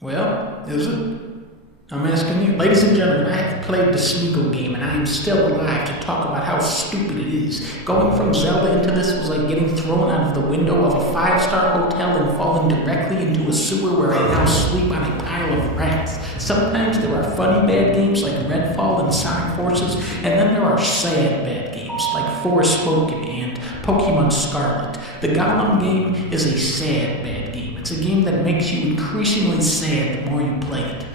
Well, is it? I'm asking you. Ladies and gentlemen, I have played the Smeagol game, and I am still alive to talk about how stupid it is. Going from Zelda into this was like getting thrown out of the window of a five-star hotel and falling directly into a sewer where I now sleep on a pile of rats. Sometimes there are funny bad games like Redfall and Sonic Forces, and then there are sad bad games like Forspoken and Pokemon Scarlet. The Gollum game is a sad bad game. It's a game that makes you increasingly sad the more you play it.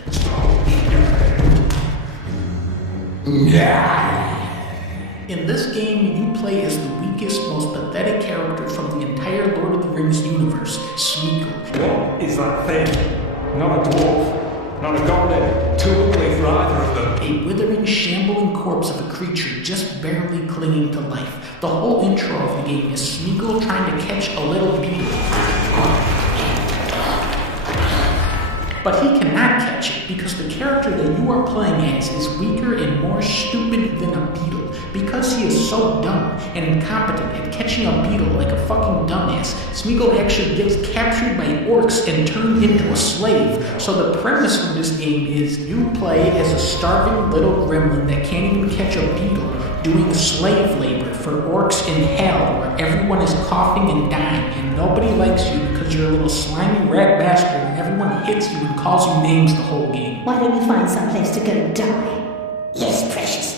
In this game, you play as the weakest, most pathetic character from the entire Lord of the Rings universe, Smeagol. What is that thing? Not a dwarf, not a goblin, too ugly for either of them. A withering, shambling corpse of a creature just barely clinging to life. The whole intro of the game is Smeagol trying to catch a little beetle. But he cannot catch it because the character that you are playing as is weaker and more stupid than a beetle. Because he is so dumb and incompetent at catching a beetle like a fucking dumbass, Smeagol actually gets captured by orcs and turned into a slave. So the premise of this game is you play as a starving little gremlin that can't even catch a beetle, doing slave labor for orcs in hell where everyone is coughing and dying and nobody likes you because you're a little slimy rat bastard and everyone hits you and calls you names the whole game. Why don't you find some place to go die? Yes, precious.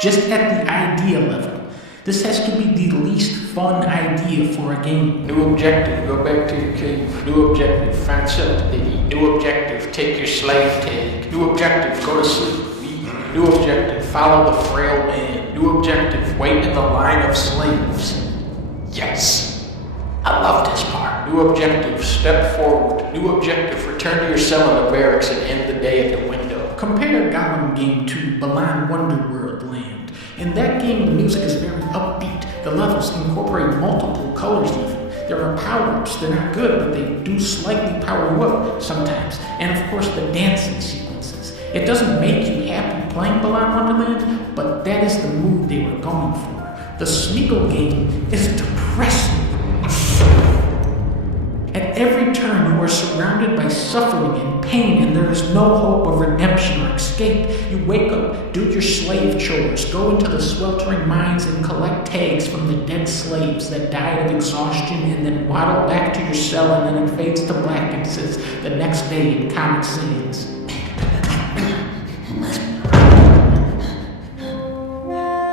Just at the idea level, this has to be the least fun idea for a game. New objective, go back to your cave. New objective, find something to eat. New objective, take your slave tag. New objective, go to sleep. New objective, follow the frail man. New objective, wait in the line of slaves. Yes, I love this part. New objective, step forward. New objective, return to your cell in the barracks and end the day at the window. Compare Gollum game to Balan Wonderworld Land. In that game, the music is very upbeat. The levels incorporate multiple colors even. There are power-ups. They're not good, but they do slightly power you up sometimes. And of course, the dancing sequences. It doesn't make you happy playing Balan Wonderland, but that is the mood they were going for. The Smeagol game is depressing. At every turn, you are surrounded by suffering and pain, and there is no hope of redemption or escape. You wake up, do your slave chores, go into the sweltering mines and collect tags from the dead slaves that died of exhaustion, and then waddle back to your cell, and then it fades to black and says, the next day in Comic Sans.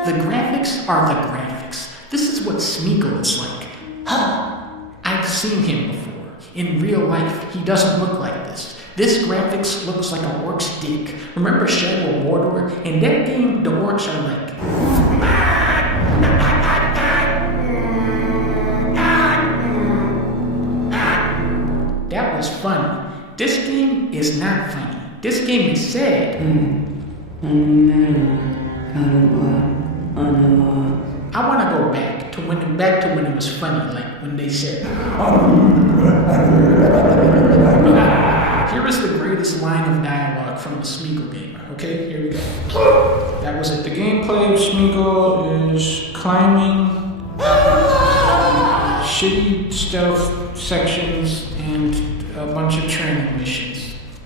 The graphics are the graphics. This is what Smeagol is like. I've seen him before. In real life, he doesn't look like this. This graphics looks like a orc's dick. Remember Shadow of Mordor? In that game, the orcs are like... That was funny. This game is not funny. This game is sad. I want to go back to when it was funny, like when they said, here is the greatest line of dialogue from the Smeagol game. Okay, here we go. That was it. The gameplay of Smeagol is climbing, shitty stealth sections, and a bunch of training missions.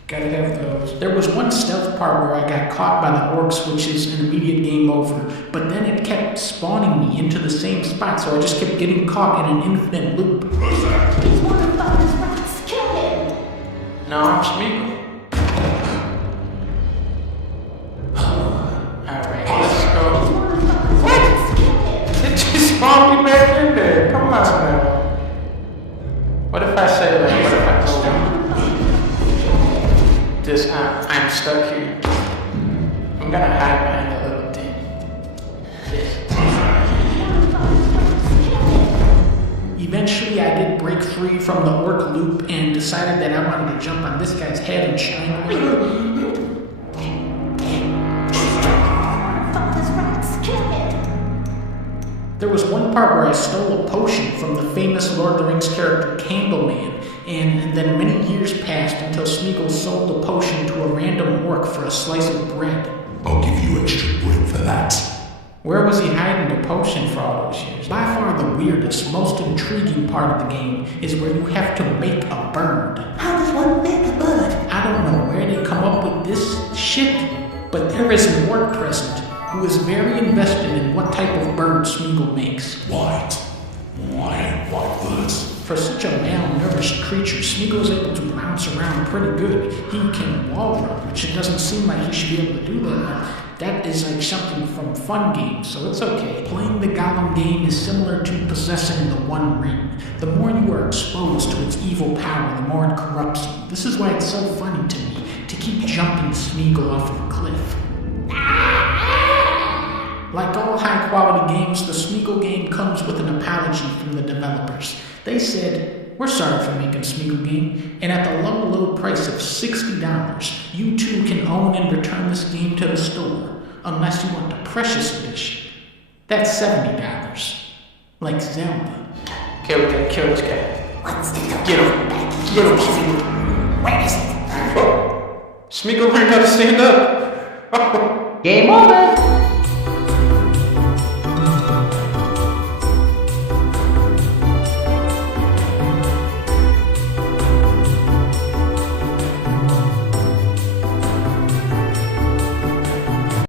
Gotta have those. There was one stealth part where I got caught by the orcs, which is an immediate game over, but then it kept spawning me into the same spot, so I just kept getting caught in an infinite loop. He's one of Father's rats. Kill him. No, I'm Smeagol. Alright, let's go. What? Kill him. It just spawned me back in there. Come on now. What if I say like, what if I told him? Just, I'm stuck here. I'm gonna hide behind a little thing. Eventually, I did break free from the orc loop and decided that I wanted to jump on this guy's head and shine on him. Father's rats. Kill him. There was one part where I stole a potion from the famous Lord of the Rings character Candleman, and then many years passed until Smeagol sold the potion to a random orc for a slice of bread. I'll give you extra bread for that. Where was he hiding the potion for all those years? By far the weirdest, most intriguing part of the game is where you have to make a bird. How does one make a bird? I don't know where they come up with this shit, but there is a ward present who is very invested in what type of bird Smeagol makes. White birds. For such a malnourished creature, Smeagol is able to bounce around pretty good. He can wall run, which it doesn't seem like he should be able to do that. That is like something from fun games, so it's okay. Playing the Golem game is similar to possessing the One Ring. The more you are exposed to its evil power, the more it corrupts you. This is why it's so funny to me to keep jumping Smeagol off of a cliff. Like all high-quality games, the Smeagol game comes with an apology from the developers. They said, "We're sorry for making Smeagol game, and at the low price of $60, you too can own and return this game to the store, unless you want the Precious Edition. That's $70, like Zelda." Okay, we're gonna kill this guy. What's the token? Get him. Get him, Smeagol. Where is it? Smeagol learned how to stand up. Game over!